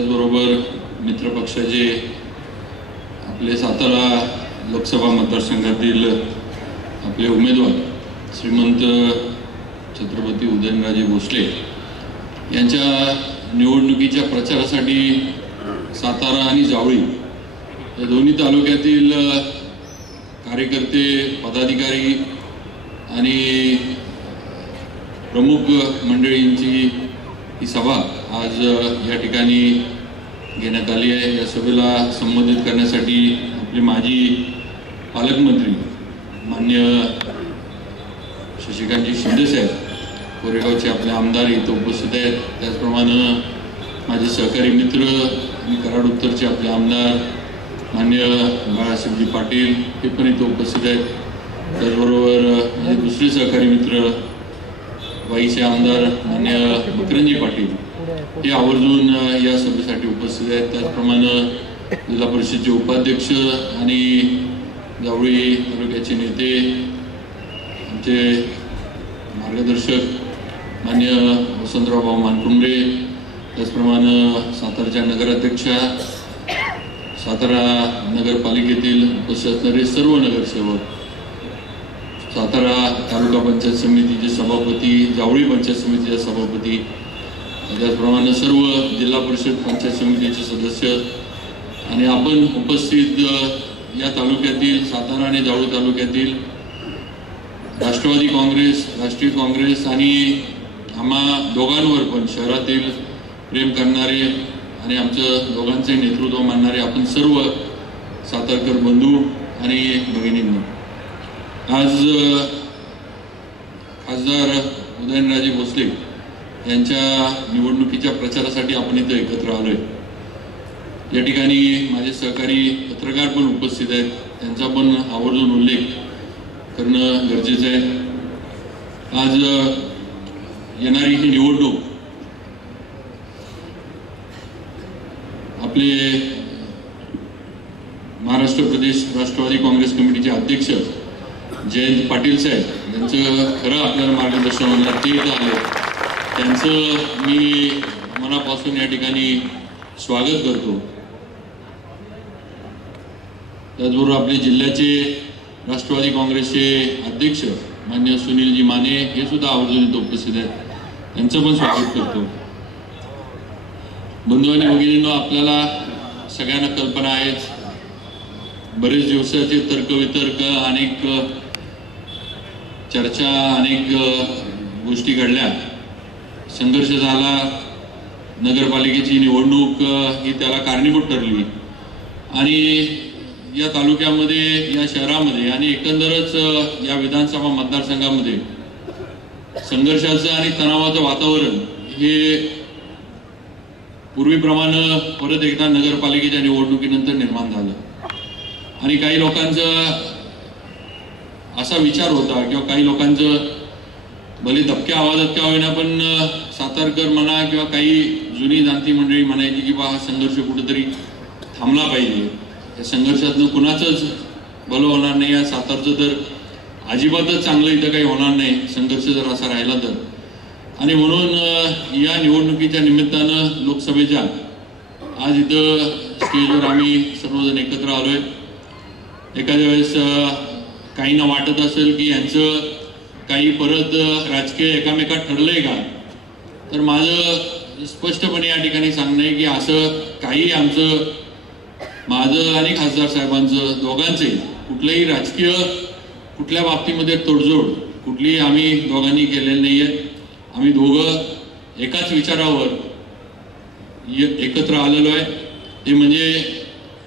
त्याचबरोबर मित्रपक्षाचे आपले सातारा लोकसभा मतदारसंघातील आपले उमेदवार श्रीमंत छत्रपती उदयनराजे भोसले यांच्या निवडणुकीच्या प्रचारासाठी सातारा आणि जावळी या दोन्ही तालुक्यातील कार्यकर्ते, पदाधिकारी आणि प्रमुख मंडळींची ही सभा आज या ठिकाणी घेण्यात आली आहे। या सभेला संबोधित करण्यासाठी आपले माजी पालकमंत्री माननीय शशिकांतजी शिंदे साहेब, कोरेगावचे आपले आमदार इथं उपस्थित आहेत। त्याचप्रमाणे माझे सहकारी मित्र आणि कराड उत्तरचे आपले आमदार माननीय बाळासाहेबजी पाटील हे पण इथं उपस्थित आहेत। त्याचबरोबर माझे दुसरे सहकारी मित्र वाईचे आमदार माननीय विक्रमजी पाटील हे आवर्जून या सभेसाठी उपस्थित आहेत। त्याचप्रमाणे जिल्हा परिषदेचे उपाध्यक्ष आणि जावळी तालुक्याचे नेते, आमचे मार्गदर्शक माननीय वसंतराव मानकुंबरे, त्याचप्रमाणे सातारच्या नगराध्यक्षा, सातारा नगरपालिकेतील उपस्थित असणारे सर्व नगरसेवक, सातारा तालुका पंचायत समितीचे सभापती, जावळी पंचायत समितीचे सभापती, त्याचप्रमाणे सर्व जिल्हा परिषद पंचायत समितीचे सदस्य आणि आपण उपस्थित या तालुक्यातील सातारा आणि जावळी तालुक्यातील राष्ट्रवादी काँग्रेस, राष्ट्रीय काँग्रेस आणि आम्हा दोघांवर पण शहरातील प्रेम करणारे आणि आमचं दोघांचे नेतृत्व मानणारे आपण सर्व सातारकर बंधू आणि भगिनींनो, आज खासदार उदयनराजे भोसले यांच्या निवडणुकीच्या प्रचारासाठी आपण इथं एकत्र आलोय। या ठिकाणी माझे सहकारी पत्रकार पण उपस्थित आहेत, त्यांचा पण आवर्जून उल्लेख करणं गरजेचं आहे। आज येणारी ही निवडणूक आपले महाराष्ट्र प्रदेश राष्ट्रवादी काँग्रेस कमिटीचे अध्यक्ष जयंत पाटील साहेब यांचं खरं आपल्याला मार्गदर्शन होणार ते इथं आले, त्यांचं मी मनापासून या ठिकाणी स्वागत करतो। त्याचबरोबर आपले जिल्ह्याचे राष्ट्रवादी काँग्रेसचे अध्यक्ष माननीय सुनीलजी माने हे सुद्धा आवर्जून इथं उपस्थित आहेत, त्यांचं पण स्वागत करतो। बंधू आणि भगिनींनो, आपल्याला सगळ्यांना कल्पना आहेच, बरेच दिवसाचे तर्कवितर्क, अनेक चर्चा, अनेक गोष्टी घडल्या, संघर्ष झाला, नगरपालिकेची निवडणूक ही त्याला कारणीभूत ठरली आणि या तालुक्यामध्ये, या शहरामध्ये आणि एकंदरच या विधानसभा मतदारसंघामध्ये संघर्षाचं आणि तणावाचं वातावरण हे पूर्वीप्रमाणे परत एकदा नगरपालिकेच्या निवडणुकीनंतर निर्माण झालं आणि काही लोकांचा असा विचार होता किंवा काही लोकांचं भले दबक्या आवाजात का होईना पण सातारकर म्हणा किंवा काही जुनी जाणती मंडळी म्हणायची की बा हा संघर्ष कुठेतरी थांबला पाहिजे, या संघर्षातनं कुणाचंच भलं होणार नाही, या सातारचं तर अजिबातच चांगलं इथं काही होणार नाही संघर्ष जर असा राहिला तर। आणि म्हणून या निवडणुकीच्या निमित्तानं लोकसभेच्या आज इथं स्टेजवर आम्ही सर्वजण एकत्र आलोय। एखाद्या वेळेस काहींना वाटत असेल की यांचं काही परत राजकीय एकामेकात ठरलंय का, तर माझं स्पष्टपणे या ठिकाणी सांगणं आहे की असं काही आमचं, माझं आणि खासदार साहेबांचं दोघांचे कुठलंही राजकीय कुठल्या बाबतीमध्ये तोडजोड कुठलीही आम्ही दोघांनी केलेली नाही आहे। आम्ही दोघं एकाच विचारावर एकत्र आलेलो आहे, ते म्हणजे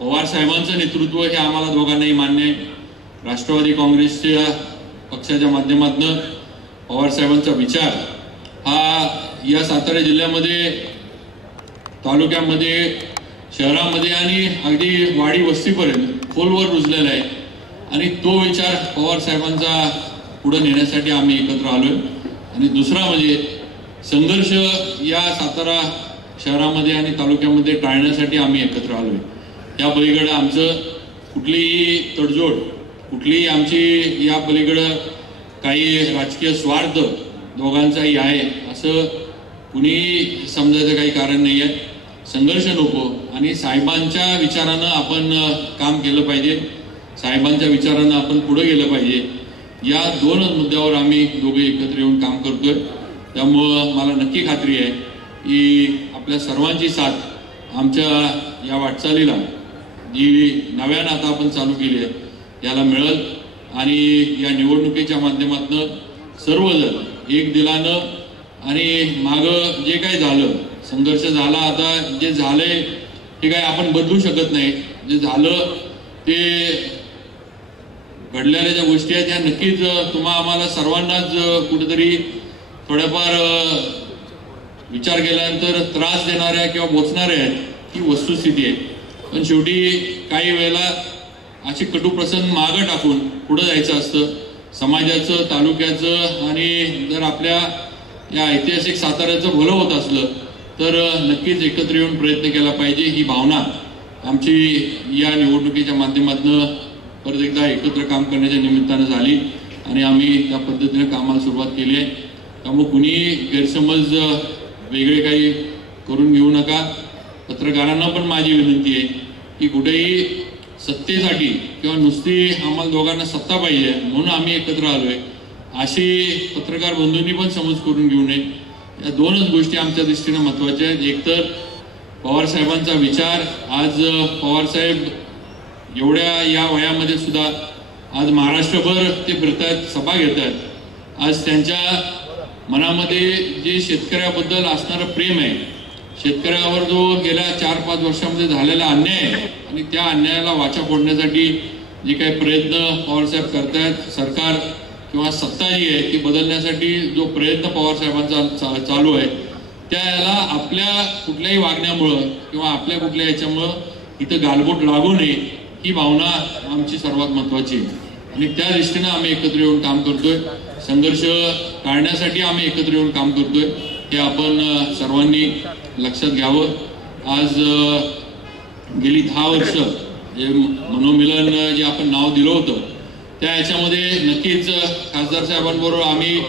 पवार साहेबांचं नेतृत्व हे आम्हाला दोघांनाही मान्य आहे। राष्ट्रवादी काँग्रेसच्या पक्षाच्या माध्यमातून पवार साहेबांचा विचार हा या सातारा जिल्ह्यामध्ये, तालुक्यामध्ये, शहरामध्ये आणि अगदी वाडी वस्तीपर्यंत खोलवर रुजलेला आहे आणि तो विचार पवार साहेबांचा पुढे नेण्यासाठी आम्ही एकत्र आलोय। आणि दुसरा म्हणजे संघर्ष या सातारा शहरामध्ये आणि तालुक्यामध्ये टाळण्यासाठी आम्ही एकत्र आलोय। या पलीकडे आमचं कुठलीही तडजोड, कुठलीही आमची या पलीकडे काही राजकीय स्वार्थ दोघांचाही आहे असं कुणी समजायचं काही कारण नाही आहे। संघर्ष नको आणि साहेबांच्या विचारानं आपण काम केलं पाहिजे, साहेबांच्या विचारानं आपण पुढे गेलं पाहिजे. या दोनच मुद्द्यावर आम्ही दोघे एकत्र येऊन काम करतोय. त्यामुळं मला नक्की खात्री आहे की आपल्या सर्वांची साथ आमच्या या वाटचालीला जी नव्यानं आता आपण चालू केली आहे याला मिळेल आणि या निवडणुकीच्या माध्यमातून सर्वजण एक दिलानं आणि मागं जे काही झालं संघर्ष झाला, आता जे झालंय ते काही आपण बदलू शकत नाही. जे झालं ते घडलेल्या ज्या गोष्टी आहेत त्या नक्कीच आम्हाला सर्वांनाच कुठेतरी थोड्याफार विचार केल्यानंतर त्रास देणाऱ्या किंवा बोचणाऱ्या आहेत, ही वस्तुस्थिती आहे. पण शेवटी काही वेळेला असे कटू प्रसंग मागं टाकून पुढे जायचं असतं. समाजाचं, तालुक्याचं आणि जर आपल्या या ऐतिहासिक साताऱ्याचं भलं होत असलं तर नक्कीच एकत्र येऊन प्रयत्न केला पाहिजे. ही भावना आमची या निवडणुकीच्या माध्यमातून परत एकदा एकत्र काम करण्याच्या निमित्तानं झाली आणि आम्ही त्या पद्धतीने कामाला सुरुवात केली आहे. त्यामुळे कुणी गैरसमज वेगळे काही करून घेऊ नका. पत्रकारांना पण माझी विनंती आहे की कुठेही सत्तेसाठी किंवा नुसती आम्हाला दोघांना सत्ता पाहिजे म्हणून आम्ही एकत्र आलोय अशी पत्रकार बंधूंनी पण समज करून घेऊ नये. या दोनच गोष्टी आमच्या दृष्टीने महत्त्वाच्या आहेत. एकतर पवार साहेबांचा विचार, आज पवार साहेब एवढ्या या वयामध्ये सुद्धा आज महाराष्ट्रभर ते फिरतात, सभा घेतात. आज त्यांच्या मनामध्ये जे शेतकऱ्याबद्दल असणारं प्रेम आहे, शेतकऱ्यावर जो गेल्या 4-5 वर्षामध्ये झालेला अन्याय आहे आणि त्या अन्यायाला वाचा फोडण्यासाठी जे काही प्रयत्न पवारसाहेब करतायत, सरकार किंवा सत्ता जी आहे ती बदलण्यासाठी जो प्रयत्न पवारसाहेबांचा चालू आहे, त्याला आपल्या कुठल्याही वागण्यामुळं किंवा आपल्या कुठल्या याच्यामुळं इथं गालबोट लागू नये ही भावना आमची सर्वात महत्त्वाची आहे. आणि त्या दृष्टीनं आम्ही एकत्र येऊन काम करतोय. संघर्ष टाळण्यासाठी आम्ही एकत्र येऊन काम करतोय हे आपण सर्वांनी लक्षात घ्यावं. आज गेली 10 वर्ष जे मनोमिलन जे आपण नाव दिलं होतं त्या याच्यामध्ये नक्कीच खासदार साहेबांबरोबर आम्ही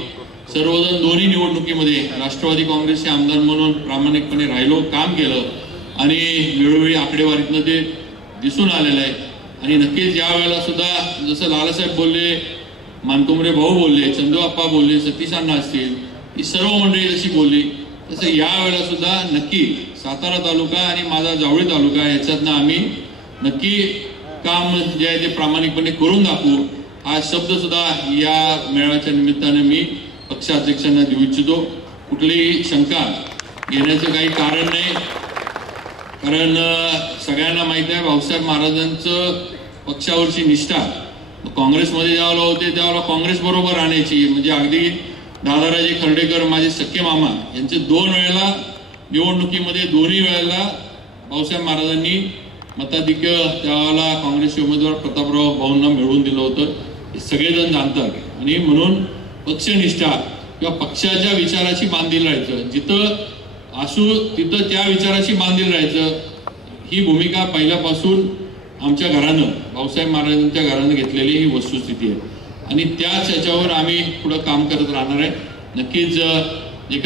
सर्वजण दोन्ही निवडणुकीमध्ये राष्ट्रवादी काँग्रेसचे आमदार म्हणून प्रामाणिकपणे राहिलो, काम केलं आणि वेळोवेळी आकडेवारीतनं ते दिसून आलेलं आहे. आणि नक्कीच या वेळेला सुद्धा जसं लालासाहेब बोलले, मानकुमरे भाऊ बोलले, चंदूआप्पा बोलले, सतीश अण्णा असतील, ही सर्व मंडळी जशी बोलली तसं या वेळेला सुद्धा नक्की सातारा तालुका आणि माझा जावळी तालुका याच्यातनं आम्ही नक्की काम जे आहे ते प्रामाणिकपणे करून दाखवू हा शब्द सुद्धा या मेळाव्याच्या निमित्ताने मी पक्षाध्यक्षांना देऊ इच्छितो. कुठलीही शंका घेण्याचं काही कारण नाही, कारण सगळ्यांना माहिती आहे भाऊसाहेब महाराजांचं पक्षावरची निष्ठा. काँग्रेसमध्ये ज्यावेळेला होते त्यावेळेला काँग्रेस बरोबर राहण्याची, म्हणजे अगदी दादाराजे खर्डेकर माझे सख्खे मामा यांचे 2 वेळेला निवडणुकीमध्ये दोन्ही वेळेला भाऊसाहेब महाराजांनी मताधिक्य त्यावेळेला काँग्रेसचे उमेदवार प्रतापराव भाऊंना मिळवून दिलं होतं, हे सगळेजण जाणतात. आणि म्हणून पक्षनिष्ठा किंवा पक्षाच्या विचाराशी बांधील राहायचं, जिथं असू तिथं त्या विचाराशी बांधील राहायचं, ही भूमिका पहिल्यापासून आमच्या घरानं, भाऊसाहेब महाराजांच्या घरानं घेतलेली ही वस्तुस्थिती आहे. आणि त्याच याच्यावर आम्ही पुढं काम करत राहणार आहे. नक्कीच जे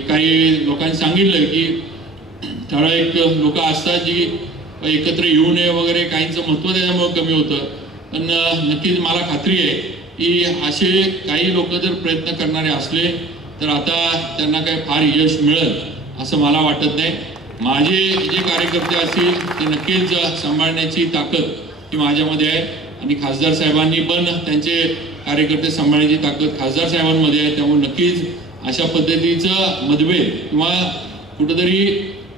काही लोकांनी सांगितलं की ठराविक लोक असतात जी एकत्र येऊ नये वगैरे, काहींचं महत्त्व त्याच्यामुळे कमी होतं. पण नक्कीच मला खात्री आहे की असे काही लोक जर प्रयत्न करणारे असले तर आता त्यांना काही फार यश मिळेल असं मला वाटत नाही. माझे जे कार्यकर्ते असतील ते नक्कीच सांभाळण्याची ताकद ही माझ्यामध्ये आहे आणि खासदार साहेबांनी पण त्यांचे कार्यकर्ते सांभाळण्याची ताकद खासदार साहेबांमध्ये आहे. त्यामुळे नक्कीच अशा पद्धतीचं मतभेद किंवा कुठंतरी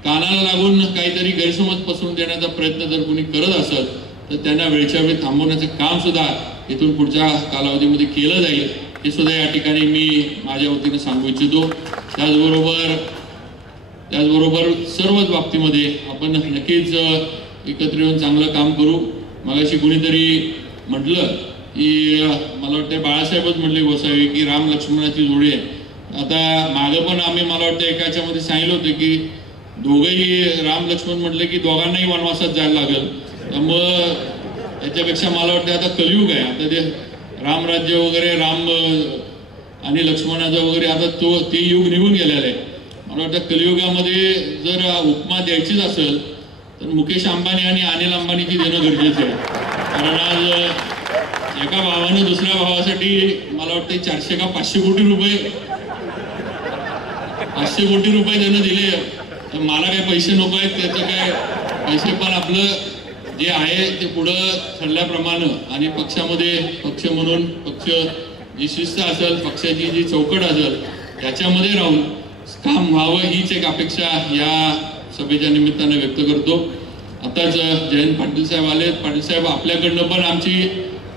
कानाला लागून काहीतरी गैरसमज पसरून देण्याचा प्रयत्न जर कोणी करत असेल तर त्यांना वेळच्या वेळी थांबवण्याचं काम सुद्धा इथून पुढच्या कालावधीमध्ये केलं जाईल हे सुद्धा या ठिकाणी मी माझ्या वतीने सांगू इच्छितो. त्याचबरोबर सर्वच बाबतीमध्ये आपण नक्कीच एकत्र येऊन चांगलं काम करू. मगाशी कुणीतरी म्हटलं की मला वाटतं बाळासाहेबच म्हटले गोसावी की राम लक्ष्मणाची जोडी आहे. आता मागं पण आम्ही मला वाटतं एकाच्यामध्ये सांगितलं होतं की दोघंही राम लक्ष्मण म्हटले की दोघांनाही वनवासात जायला लागेल. त्यामुळं याच्यापेक्षा मला वाटतं आता कलियुग आहे. आता ते रामराज्य वगैरे राम आणि लक्ष्मणाचं वगैरे आता ते युग निघून गेलेलं आहे. मला वाटतं कलियुगामध्ये जर उपमा द्यायचीच असेल तर मुकेश अंबानी आणि अनिल अंबानीची देणं गरजेचं आहे. कारण आज एका भावानं दुसऱ्या भावासाठी मला वाटतं 400 का 500 कोटी रुपये 500 कोटी रुपये त्यानं दिले. तर मला काय पैसे नको आहेत, त्याचं काय पैसे पण आपलं जे आहे ते पुढं ठरल्याप्रमाणे आणि पक्षामध्ये पक्ष म्हणून पक्ष जी शिस्त असेल, पक्षाची जी चौकट असेल त्याच्यामध्ये राहून काम व्हावं हीच एक अपेक्षा या सभेच्या निमित्तानं व्यक्त करतो. आताच जयंत पाटील साहेब आलेत. पाटील साहेब, आपल्याकडनं पण आमची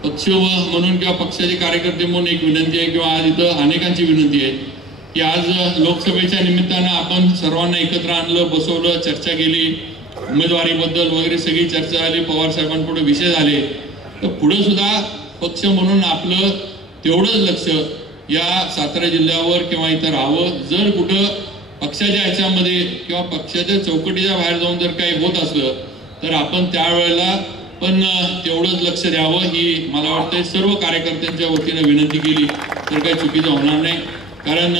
पक्ष म्हणून किंवा पक्षाचे कार्यकर्ते म्हणून एक विनंती आहे किंवा आज इथं अनेकांची विनंती आहे की आज लोकसभेच्या निमित्तानं आपण सर्वांना एकत्र आणलं, बसवलं, चर्चा केली, उमेदवारीबद्दल वगैरे सगळी चर्चा झाली, पवार साहेबांपुढे विषय झाले. तर पुढे सुद्धा पक्ष म्हणून आपलं तेवढंच लक्ष या सातारा जिल्ह्यावर किंवा इथं राहावं. जर कुठं पक्षाच्या ह्याच्यामध्ये किंवा पक्षाच्या चौकटीच्या बाहेर जाऊन जर काही होत असलं तर आपण त्यावेळेला पण तेवढंच लक्ष द्यावं ही मला वाटतं सर्व कार्यकर्त्यांच्या वतीनं विनंती केली तर काही चुकीचं होणार नाही. कारण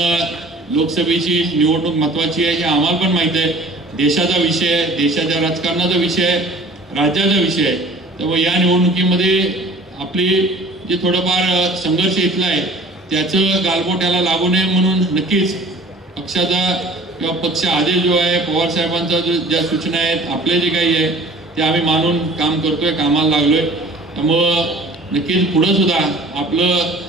लोकसभेची निवडणूक महत्त्वाची आहे हे आम्हाला पण माहीत आहे. देशाचा विषय आहे, देशाच्या राजकारणाचा विषय आहे, राज्याचा विषय आहे. त्यामुळे या निवडणुकीमध्ये आपली जे थोडंफार संघर्ष इथला आहे त्याचं गालबोट्याला लागू नये म्हणून नक्कीच पक्षाचा किंवा पक्ष आदेश जो आहे, पवार साहेबांचा ज्या सूचना आहेत, आपले जे काही आहे ते आम्ही मानून काम करतोय, कामाला लागलोय. त्यामुळं नक्कीच पुढं सुद्धा आपलं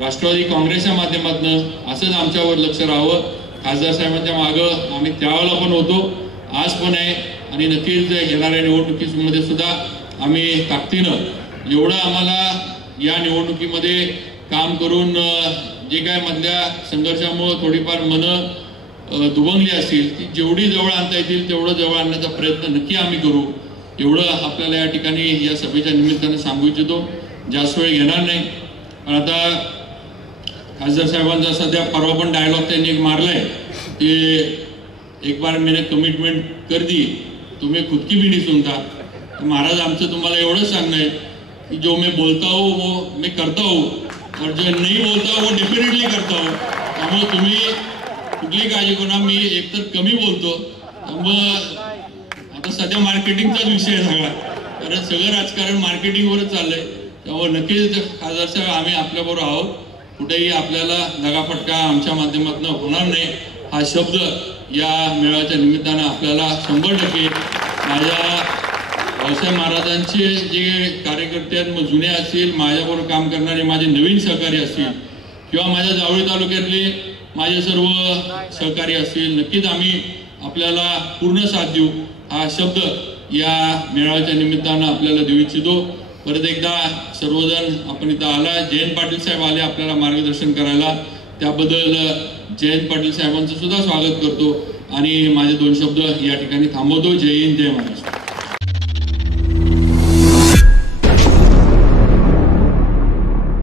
राष्ट्रवादी काँग्रेसच्या माध्यमातून असंच आमच्यावर लक्ष राहावं. खासदार साहेबांच्या मागं आम्ही त्यावेळेला पण होतो, आज पण आहे आणि नक्कीच येणाऱ्या निवडणुकीमध्ये सुद्धा आम्ही ताकदीनं जेवढं आम्हाला या निवडणुकीमध्ये काम करून जे काय मधल्या संघर्षामुळे थोडीफार मनं दुभंगली असतील ती जेवढी जवळ आणता येतील तेवढं जवळ आणण्याचा प्रयत्न नक्की आम्ही करू. एवढं आपल्याला या ठिकाणी या सभेच्या निमित्तानं सांगू इच्छितो. जास्त वेळ घेणार नाही. पण आता खासदार साहेबांचा सध्या परवा पण डायलॉग त्यांनी एक मारलाय की एक बार मैंने कमिटमेंट कर दी तुम्हें खुद की भी नहीं सुनता. तो महाराज आमचं तुम्हाला एवढंच सांगणं आहे कि जो मैं बोलता हूँ वो मैं करता हूँ और जो नहीं बोलता वो डेफिनेटली करता हूँ. त्यामुळे तुम्ही कुठली काळजी करू नका. मी एकतर कमी बोलतो, त्यामुळं आता सध्या मार्केटिंगचाच विषय आहे सगळा, कारण सगळं राजकारण मार्केटिंगवरच चाललंय. त्यामुळे नक्कीच खासदार साहेब आम्ही आपल्याबरोबर आहोत. कुठेही आपल्याला दगाफटका आमच्या माध्यमातून होणार नाही हा शब्द या मेळाव्याच्या निमित्तानं आपल्याला 100% माझ्या भाऊसाहेब महाराजांचे जे कार्यकर्ते आहेत, मग जुने असतील, माझ्याबरोबर काम करणारे माझे नवीन सहकारी असतील किंवा माझ्या जावळी तालुक्यातले माझे सर्व सहकारी असतील, नक्कीच आम्ही आपल्याला पूर्ण साथ देऊ हा शब्द या मेळाव्याच्या निमित्तानं आपल्याला देऊ इच्छितो. परत एकदा सर्वजण आपण इथं आला. जयंत पाटील साहेब आले आपल्याला मार्गदर्शन करायला, त्याबद्दल जयंत पाटील साहेबांचं सुद्धा स्वागत करतो आणि माझे 2 शब्द या ठिकाणी थांबवतो. जय हिंद, जय महाराष्ट्र.